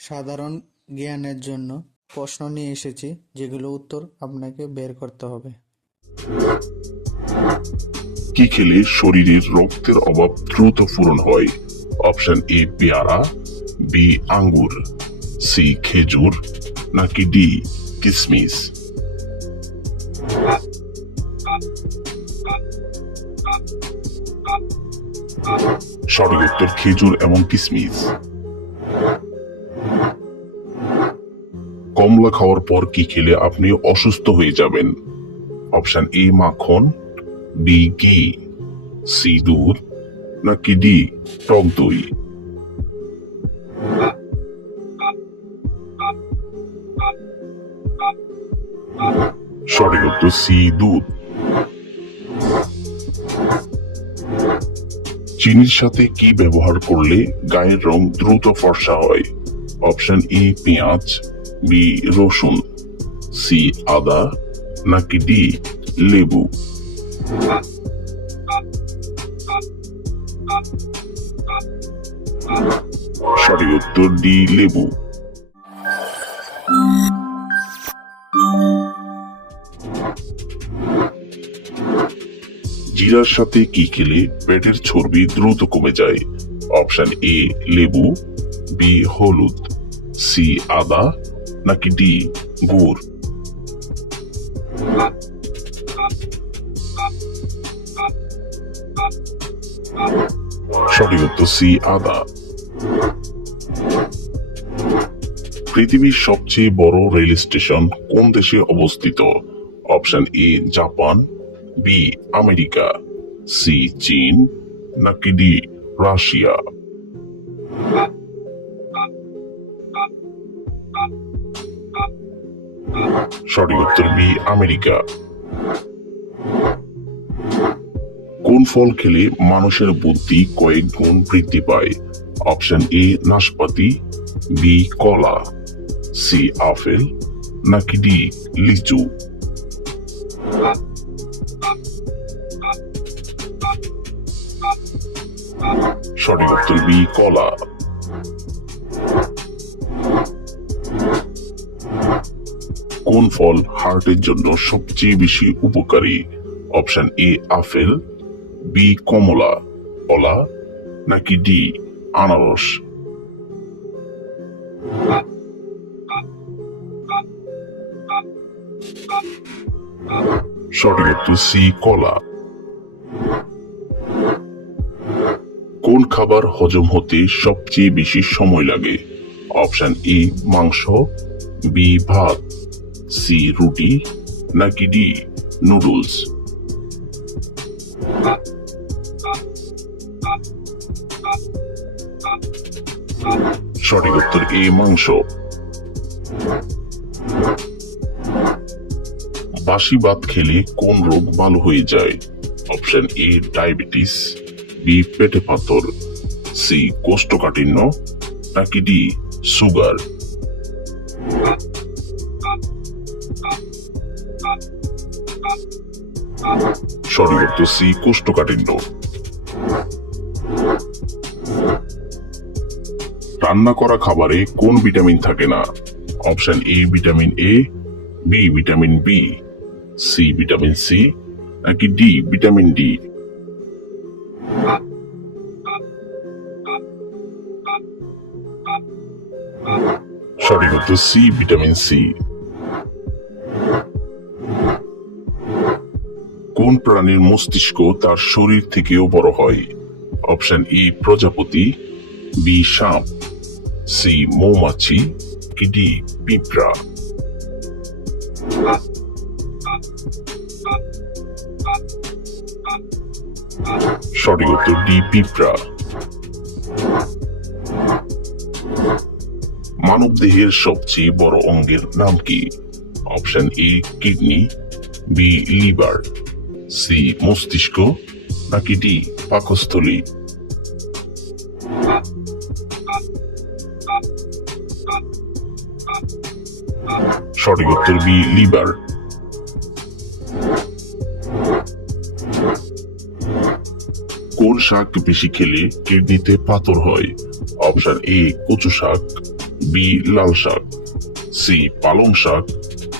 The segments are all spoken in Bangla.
সাধারণ জ্ঞানের জন্য প্রশ্ন নিয়ে এসেছি, যেগুলো উত্তর আপনাকে বের করতে হবে। কি খেলে শরীরের রক্তের অভাব দ্রুত পূরণ হয়? অপশন এ, পেয়ারা, বি, আঙ্গুর, সি, খেজুর, নাকি ডি, কিসমিস? সঠিক উত্তর খেজুর এবং কিসমিস। কমলা খাওয়ার পর কি খেলে আপনি অসুস্থ হয়ে যাবেন? অপশন এ, মাখন, বি, ঘি, সি, দুধ, নাকি ডি, টক দই? সঠিক উত্তর সি, দুধ। চিনির সাথে কি ব্যবহার করলে গায়ের রং দ্রুত ফর্সা হয়? অপশন এ, পেঁয়াজ বি রসুন, সি আদা, নাকি ডি লেবু? সঠিক উত্তর ডি লেবু। জিরার সাথে কি খেলে পেটের চর্বি দ্রুত কমে যায়? অপশন এ, লেবু, বি, হলুদ, সি, আদা নাকি ডি, গুড়? সঠিক উত্তর সি, আদা। পৃথিবীর সবচেয়ে বড় রেল স্টেশন কোন দেশে অবস্থিত? Option A, Japan, B, America, C, চীন, নাকি ডি, রাশিয়া? সঠিক উত্তর বি, আমেরিকা। কোন ফল খেলে মানুষের বুদ্ধি কয়েক গুণ বৃদ্ধি পায়? অপশন এ, নাশপাতি, বি, কলা, সি, আপেল, নাকি ডি, লিচু? সঠিক উত্তর বি, কলা। কোন ফল হার্টের জন্য সবচেয়ে বেশি উপকারী? অপশন এ, আপেল, বি, কমলা, কলা, নাকি ডি, আনারস? সঠিক উত্তর সি, কলা। কোন খাবার হজম হতে সবচেয়ে বেশি সময় লাগে? অপশন এ, মাংস, বি, ভাত। সি রুটি নাকি ডি নুডলস? সঠিক উত্তর এ, মাংস। বাসি ভাত খেলে কোন রোগ ভালো হয়ে যায়? অপশন এ, ডায়াবেটিস, বি, পেটে পাথর, সি, কোষ্ঠকাঠিন্য, নাকি ডি, সুগার? উত্তর সি কোষ্ঠকাঠিন্য। রান্না করা খাবারে কোন ভিটামিন থাকে না? Option A vitamin A, B vitamin B, C vitamin C, নাকি ডি ভিটামিন ডি? সঠিক উত্তর সি ভিটামিন সি। কোন প্রাণীর মস্তিষ্ক তার শরীর থেকেও বড় হয়? অপশন এ প্রজাপতি। বি সাপ। সি মৌমাছি। ডি পিঁপড়া। সঠিক উত্তর ডি পিঁপড়া। মানব দেহের সবচেয়ে বড় অঙ্গের নাম কি? Option A kidney. B liver. C মস্তিষ্ক নাকি ডি পাকস্থলী। সঠিক উত্তর বি, লিভার। কোন শাক বেশি খেলে কিডনিতে পাথর হয়? অপশন এ, কচু শাক, বি, লাল শাক, সি, পালং শাক,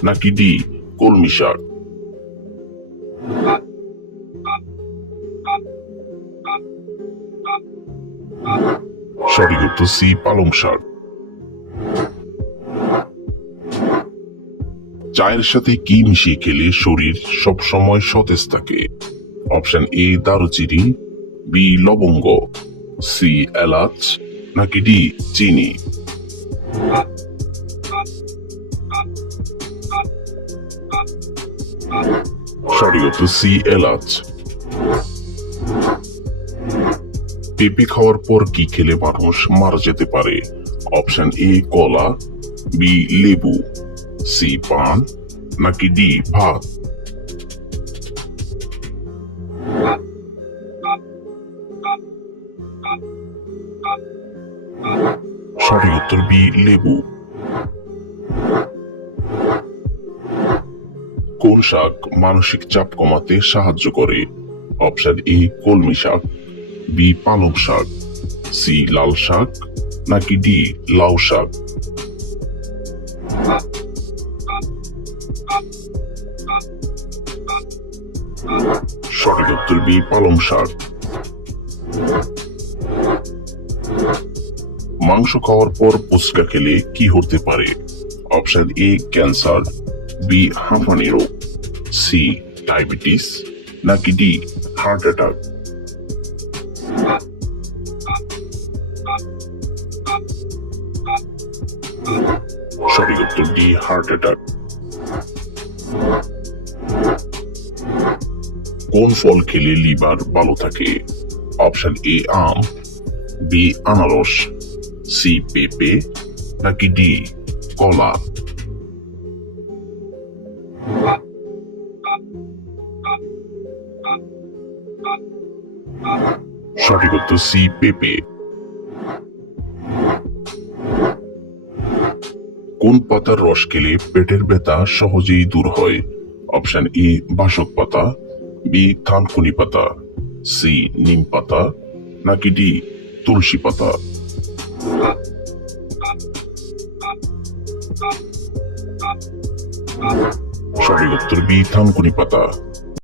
নাকি ডি, কলমি শাক? সি পালং শাক। চায়ের সাথে কি মিশিয়ে খেলে শরীর সব সময় সতেজ থাকে? অপশন এ, দারুচিনি, বি, লবঙ্গ, সি, এলাচ, নাকি ডি, চিনি? উত্তর সি এলাচ। পেঁপে খাওয়ার পর কি খেলে মানুষ মারা যেতে পারে? অপশন এ, কলা, বি, লেবু, সি, পান, নাকি ডি, ভাত? সঠিক উত্তর বি, লেবু। কোন শাক মানসিক চাপ কমাতে সাহায্য করে? অপশন এ, কলমি শাক, বি, পালং শাক, সি, লাল শাক, নাকি ডি, লাউ শাক? সঠিক উত্তর বি, পালং শাক। মাংস খাওয়ার পর পুচকা খেলে কি হতে পারে? অপশন এ, ক্যান্সার, বি, হাঁফানি রোগ। সি ডায়াবেটিস নাকি ডি হার্ট অ্যাটাক সঠিক উত্তর ডি হার্ট অ্যাটাক কোন ফল খেলে লিভার ভালো থাকে? অপশন এ আম বি আনারস সি পেঁপে, নাকি ডি কলা? সঠিক উত্তর সি, পেঁপে। কোন পাতার রস খেলে পেটের ব্যথা সহজেই দূর হয়? অপশন এ, বাসক পাতা, বি, থানকুনি পাতা, সি, নিম পাতা, নাকি ডি, তুলসী পাতা। সঠিক উত্তর বি, থানকুনি পাতা।